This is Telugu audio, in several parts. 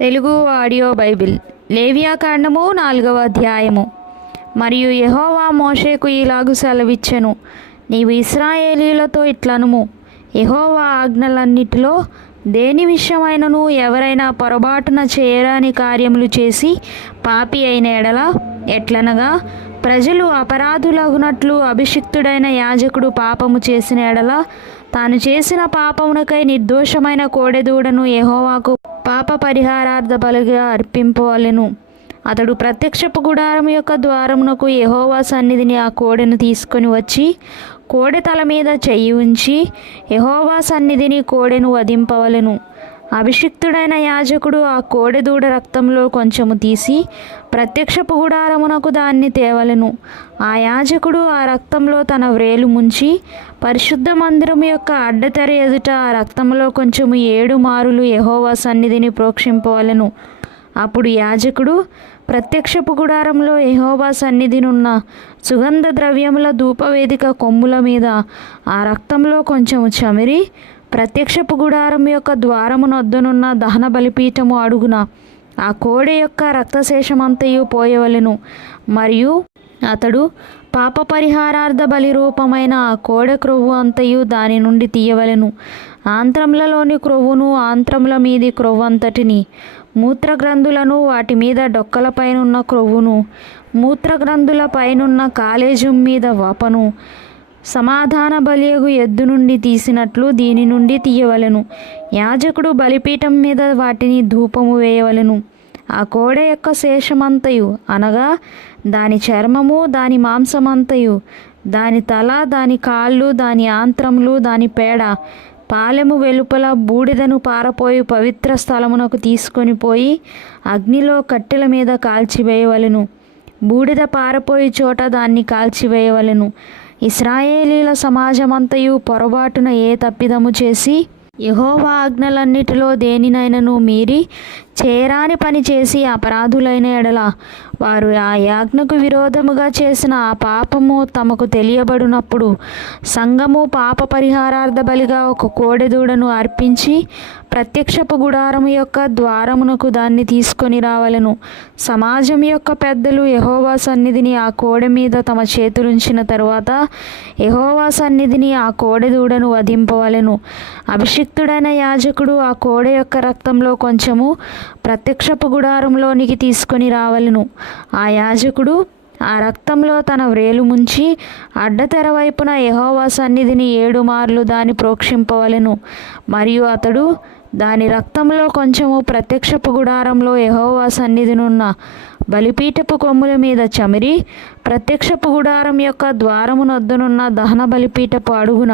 తెలుగు ఆడియో బైబిల్ లేవియాకాండము 4వ అధ్యాయము. మరియు యెహోవా మోషేకు ఈలాగు సెలవిచ్చెను, నీవు ఇశ్రాయేలీయులతో ఇట్లనుము, యెహోవా ఆజ్ఞలన్నిటిలో దేని విషయమైనను ఎవరైనా పొరపాటున చేయరాని కార్యములు చేసి పాపి అయిన ఎడల, ఎట్లనగా ప్రజలు అపరాధులగునట్లు అభిషిక్తుడైన యాజకుడు పాపము చేసిన ఎడల, తాను చేసిన పాపమునకై నిర్దోషమైన కోడెదూడను యెహోవాకు పాప పరిహారార్థ బలిగా అర్పింపవలెను. అతడు ప్రత్యక్షపు గుడారం యొక్క ద్వారమునకు యెహోవా సన్నిధిని ఆ కోడెను తీసుకొని వచ్చి, కోడె తల మీద చెయ్యి ఉంచి యెహోవా సన్నిధిని కోడెను వధింపవలెను. అభిషిక్తుడైన యాజకుడు ఆ కోడెదూడ రక్తంలో కొంచెము తీసి ప్రత్యక్షపు గుడారమునకు దాన్ని తేవలెను. ఆ యాజకుడు ఆ రక్తంలో తన వ్రేలు ముంచి పరిశుద్ధ మందిరం యొక్క అడ్డతెర ఎదుట ఆ రక్తంలో కొంచెము 7 మారులు యెహోవా సన్నిధిని ప్రోక్షింపవలెను. అప్పుడు యాజకుడు ప్రత్యక్షపు గుడారంలో యెహోవా సన్నిధినున్న సుగంధ ద్రవ్యముల ధూపవేదిక కొమ్ముల మీద ఆ రక్తంలో కొంచెము చమిరి ప్రత్యక్షపు గుడారం యొక్క ద్వారమునొద్దనున్న దహన బలిపీఠము అడుగున ఆ కోడె యొక్క రక్తశేషమంతయు పోయవలెను. మరియు అతడు పాప పరిహారార్థ బలి రూపమైన ఆ కోడె క్రొవ్వు అంతయు దాని నుండి తీయవలెను. ఆంత్రములలోని క్రొవ్వును, ఆంత్రముల మీది క్రొవ్వంతటిని, మూత్రగ్రంథులను, వాటి మీద డొక్కలపైనున్న క్రొవ్వును, మూత్రగ్రంథుల పైనున్న కాలేజం మీద వపను సమాధాన బలియగు ఎద్దు నుండి తీసినట్లు దీని నుండి తీయవలెను. యాజకుడు బలిపీఠం మీద వాటిని ధూపము వేయవలెను. ఆ కోడె యొక్క శేషమంతయు, అనగా దాని చర్మము, దాని మాంసమంతయు, దాని తల, దాని కాళ్ళు, దాని ఆంత్రములు, దాని పేడ, పాలెము వెలుపల బూడిదను పారపోయి పవిత్ర స్థలమునకు తీసుకొని పోయి అగ్నిలో కట్టెల మీద కాల్చివేయవలెను. బూడిద పారపోయి చోట దాన్ని కాల్చివేయవలెను. ఇశ్రాయేలీల సమాజమంతయు పొరపాటున ఏ తప్పిదము చేసి యెహోవా ఆజ్ఞలన్నిటిలో దేనినైనను మీరి చేయరాని పని చేసి అపరాధులైన ఎడల, వారు ఆ యాజ్ఞకు విరోధముగా చేసిన ఆ పాపము తమకు తెలియబడినప్పుడు సంఘము పాప పరిహారార్థ బలిగా ఒక కోడెదూడను అర్పించి ప్రత్యక్షపు గుడారము యొక్క ద్వారమునకు దాన్ని తీసుకొని రావలెను. సమాజం యొక్క పెద్దలు యెహోవా సన్నిధిని ఆ కోడె మీద తమ చేతులుంచిన తరువాత యెహోవా సన్నిధిని ఆ కోడెదూడను వధింపవలెను. అభిషిక్తుడైన యాజకుడు ఆ కోడె యొక్క రక్తంలో కొంచెము ప్రత్యక్షపు గుడారంలోనికి తీసుకొని రావలెను. ఆ యాజకుడు ఆ రక్తంలో తన వ్రేలు ముంచి అడ్డతెర వైపున యెహోవా సన్నిధిని 7 మార్లు దాన్ని ప్రోక్షింపవలెను. మరియు అతడు దాని రక్తంలో కొంచెము ప్రత్యక్షపు గుడారంలో యెహోవా సన్నిధినున్న బలిపీఠపు కొమ్ముల మీద చమిరి ప్రత్యక్షపు గుడారం యొక్క ద్వారమునొద్దనున్న దహన బలిపీఠపు అడుగున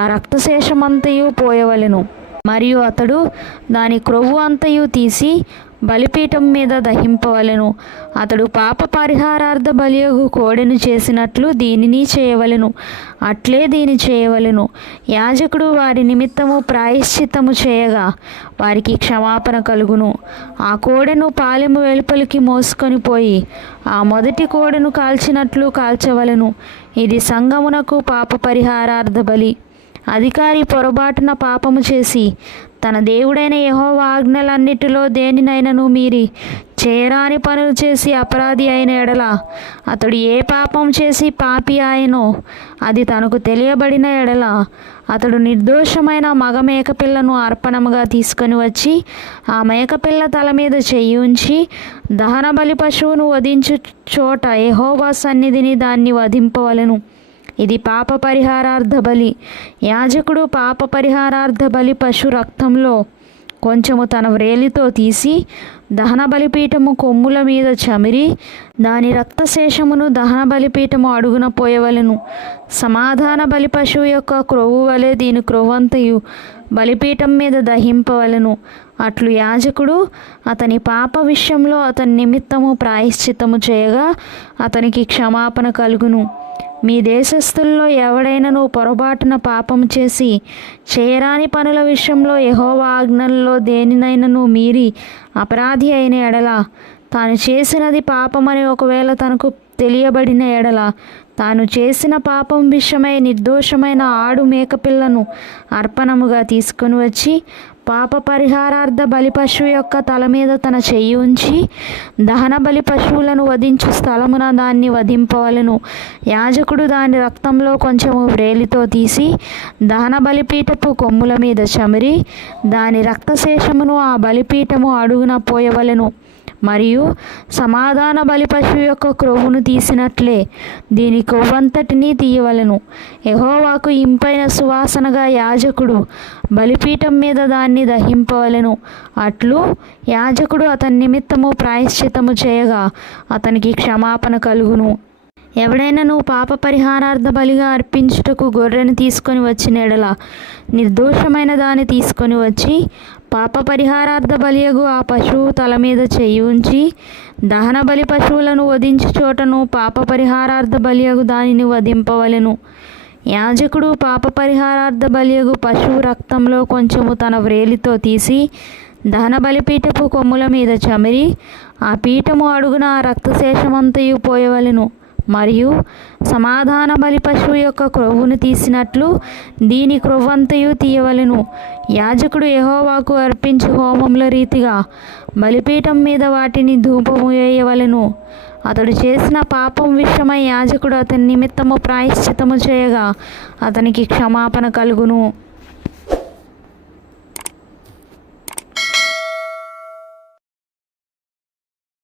ఆ రక్తశేషమంతయు పోయవలెను. మరియు అతడు దాని క్రొవ్వు అంతయు తీసి బలిపీఠం మీద దహింపవలెను. అతడు పాప పరిహారార్థ బలియగు కోడెను చేసినట్లు దీనిని చేయవలెను, అట్లే దీని చేయవలెను. యాజకుడు వారి నిమిత్తము ప్రాయశ్చిత్తము చేయగా వారికి క్షమాపణ కలుగును. ఆ కోడెను పాలెము వెలుపలికి మోసుకొని పోయి ఆ మొదటి కోడెను కాల్చినట్లు కాల్చవలెను. ఇది సంఘమునకు పాప పరిహారార్థ బలి. అధికారి పొరపాటున పాపము చేసి తన దేవుడైన యెహోవా ఆజ్ఞలన్నిటిలో దేనినైనను మీరి చేయరాని పనులు చేసి అపరాధి అయిన ఎడల, అతడు ఏ పాపం చేసి పాపి ఆయనో అది తనకు తెలియబడిన ఎడల, అతడు నిర్దోషమైన మగ మేకపిల్లను అర్పణముగా తీసుకొని వచ్చి ఆ మేకపిల్ల తల మీద చెయ్యి ఉంచి దహన బలి పశువును వధించు చోట యెహోవా సన్నిధిని దాన్ని వధింపవలెను. ఇది పాప పరిహారార్థ బలి. యాజకుడు పాప పరిహారార్థ బలి పశు రక్తంలో కొంచెము తన వ్రేలితో తీసి దహన బలిపీఠము కొమ్ముల మీద చమిరి దాని రక్తశేషమును దహన బలిపీఠము అడుగున పోయవలెను. సమాధాన బలి పశువు యొక్క క్రొవ్వు వలె దీని క్రొవ్వంతయు బలిపీఠం మీద దహింపవలెను. అట్లు యాజకుడు అతని పాప విషయంలో అతని నిమిత్తము ప్రాయశ్చిత్తము చేయగా అతనికి క్షమాపణ కలుగును. మీ దేశస్థుల్లో ఎవడైనను పొరపాటున పాపం చేసి చేయరాని పనుల విషయంలో యెహోవా ఆజ్ఞల్లో దేనినైనను మీరి అపరాధి అయిన ఎడల, తాను చేసినది పాపమని ఒకవేళ తనకు తెలియబడిన ఎడల, తాను చేసిన పాపం విషయమై నిర్దోషమైన ఆడు మేకపిల్లను అర్పణముగా తీసుకొని వచ్చి పాప పరిహారార్థ బలి పశువు యొక్క తల మీద తన చెయ్యి ఉంచి దహన బలి పశువులను వధించు స్థలమున దాన్ని వధింపవలెను. యాజకుడు దాని రక్తంలో కొంచెము వ్రేలితో తీసి దహన బలిపీఠపు కొమ్ముల మీద చమిరి దాని రక్తశేషమును ఆ బలిపీఠము అడుగున పోయవలెను. మరియు సమాధాన బలి పశువు యొక్క క్రొవ్వును తీసినట్లే దీని కొవ్వంతటినీ తీయవలెను. యెహోవాకు ఇంపైన సువాసనగా యాజకుడు బలిపీఠం మీద దాన్ని దహింపవలెను. అట్లు యాజకుడు అతని నిమిత్తము ప్రాయశ్చిత్తము చేయగా అతనికి క్షమాపణ కలుగును. ఎవడైనను పాప పరిహారార్థ బలిగా అర్పించుటకు గొర్రెను తీసుకొని వచ్చిన ఎడల నిర్దోషమైన దాన్ని తీసుకొని వచ్చి పాప పరిహారార్థ బలియగు ఆ పశువు తల మీద చెయ్యి ఉంచి దహన బలి పశువులను వధించు చోటను పాప పరిహారార్థ బలియగు దానిని వధింపవలెను. యాజకుడు పాప పరిహారార్థ బలియగు పశువు రక్తంలో కొంచెము తన వ్రేలితో తీసి దహన బలిపీఠపు కొమ్ముల మీద చమిరి ఆ పీఠము అడుగున ఆ రక్తశేషమంతయు పోయవలెను. మరియు సమాధాన బలి పశువు యొక్క క్రొవ్వును తీసినట్లు దీని క్రొవ్వంతయు తీయవలెను. యాజకుడు యెహోవాకు అర్పించు హోమముల రీతిగా బలిపీఠం మీద వాటిని ధూపము వేయవలెను. అతడు చేసిన పాపం విషయమై యాజకుడు అతని నిమిత్తము ప్రాయశ్చిత్తము చేయగా అతనికి క్షమాపణ కలుగును.